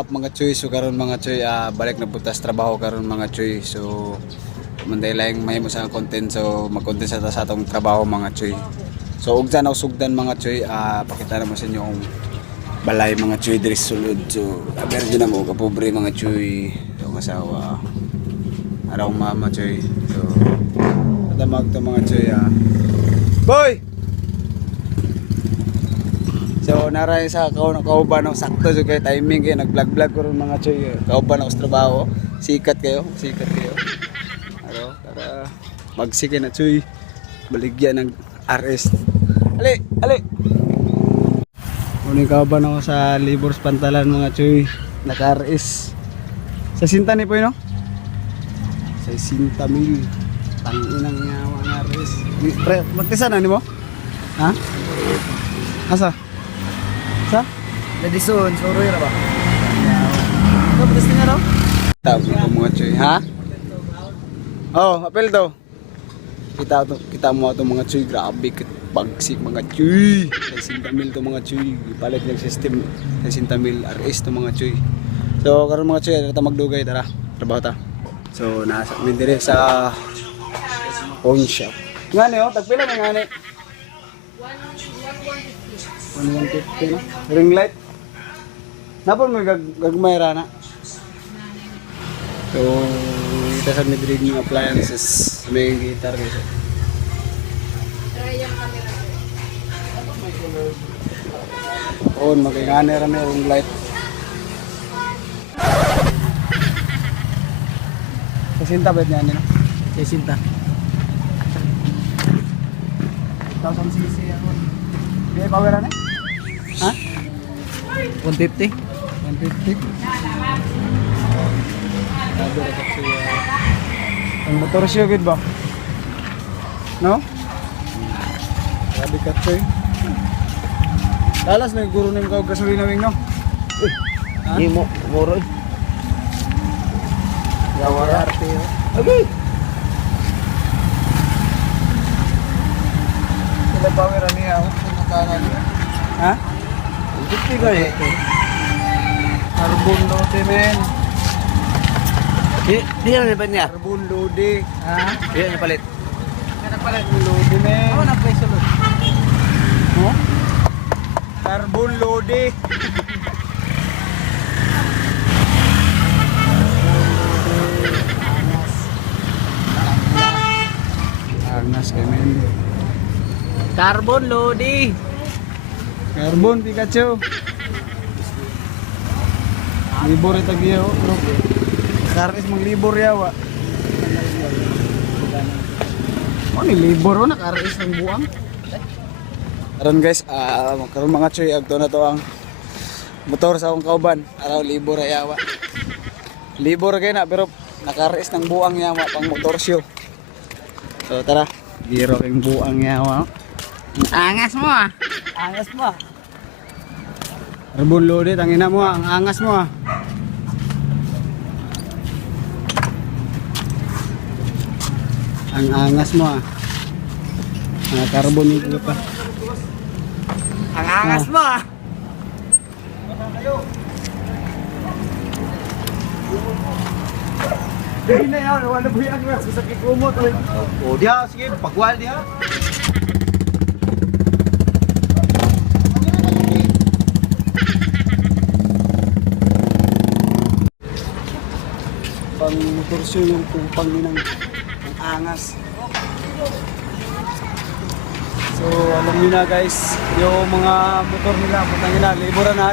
up mga choy? So karon mga choy, balik na butas trabaho karon mga choy. So manday lang mahimo sa content, so mag-content sa atong trabaho mga choy. So ug dyan sugdan mga choy, pakita na mo sa inyo kung balay mga choy diri sulod. So aber na mo kapobre mga choy. So kasawa araw mama choy. So tamag to mga choy. Boy! So naray sa kauban ng sakto so kay timing kay nag-vlog ko ron mga choy. Kauban ako sa trabaho. Sikat kayo. Ano, para magsige na choy. Baligyan ng RS. Ali. Kuning kauban ako sa Libors Pantalan mga choy. Naka-RS. Sa sinta ni po no? Sa 60,000. Tanginang nga mga RS. Pre, magtisan na ni mo? Ha? Asa? Sa? Ladison, suroy ra ba? Ito, patas nga raw? Tawag ito mga choy, ha? Oh, apel daw. Kita mo ito mga choy, grabe bagsik mga choy. 60,000 ito mga choy. Ipalit ng system 60,000 RS ito mga choy. So, karon mga choy, ito magdugay, tara. Trabaho ta. So, nasa kami dire sa pawn shop. Nga niyo, tagpila na nga ni. 150 na. Ring light. Napon mo gagmay rana. So, ito sa midrig ng appliances. May guitar guys. On magigane ra may ring light. Kasinta bet niyan no? Sesinta. 1000 cc ako. Di power na? Ha? 150. 150. Sabi na kasi ang motor siya good ba? No? Sabi ka choy. Talas na guro na yung gasolina wing no? Ha? Di mo moro. Yawara. Okay. Sila power niya ako. Nakanan niya. Ha? 150 ka eh. Carbon load men. Di na ba niya? Carbon load. Ha? Di na palit. Kaya pala load men. Ano na presyo lo? Mo? Carbon load. Angas kay men. Carbon Lodi. Carbon Pikachu. Libur ito giyo, bro. Karis mang libur yawa. Oh, ni libur na karis ng buang. Karon guys, karon mga choy agto na to ang motor sa akong kauban. Araw libur yawa. Libur kay na pero nakaris ng buang yawa pang motor show. So tara, giro kay buang yawa. Angas mo ah. Angas mo. Carbon loaded, ang ina mo, ang angas mo. Ang angas mo. Carbon ito pa. Ang angas mo ah. Hindi na yan, wala po yan. Sakit kumot. O dia sige pagwal dia. Pang motor show yung kumpang ninang ang angas. So alam niyo na guys, yung mga motor nila, putang ina, liburan na.